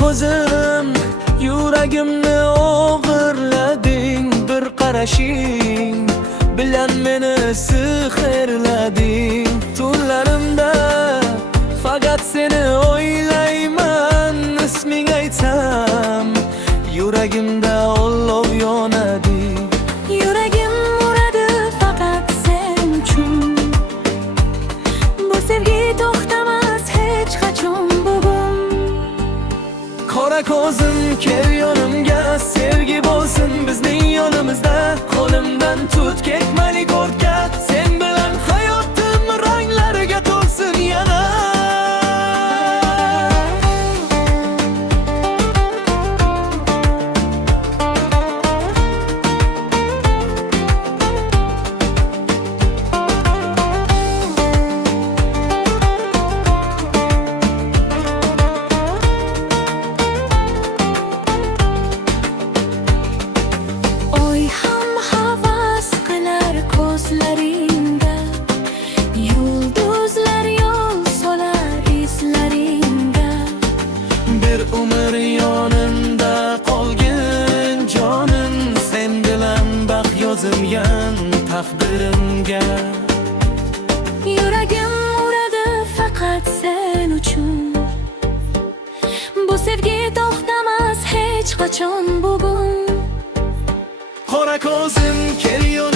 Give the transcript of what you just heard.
ko'zim, yuragimni o'g'irlading. Bir qarashing bilan meni sehrlading. Tunlarimda faqat seni o'ylayman. Isming aytsam yuragimda olov yonadi. Yuragim uradi faqat sen uchun. Bu sevgi to'xtamas hech qachon bugun. Qora ko'zim, kel yonimga, sevgi bo'lsin bizning yonimizda. Qo'limdan tut, ketmali ko'rkka, sen bilan hayotim ranglariga to'lsin yana. Oy ham havas qilar ko'zlaringda, yulduzlar yo'l solar izlaringga. Bir umr yonimda qolgin jonim, sen bilan baxt yozilgan taqdirimga. Yuragim uradi faqat sen uchun. Bu sevgi to'xtamas hech qachon bugun. Qora ko'zim, kel yonimga,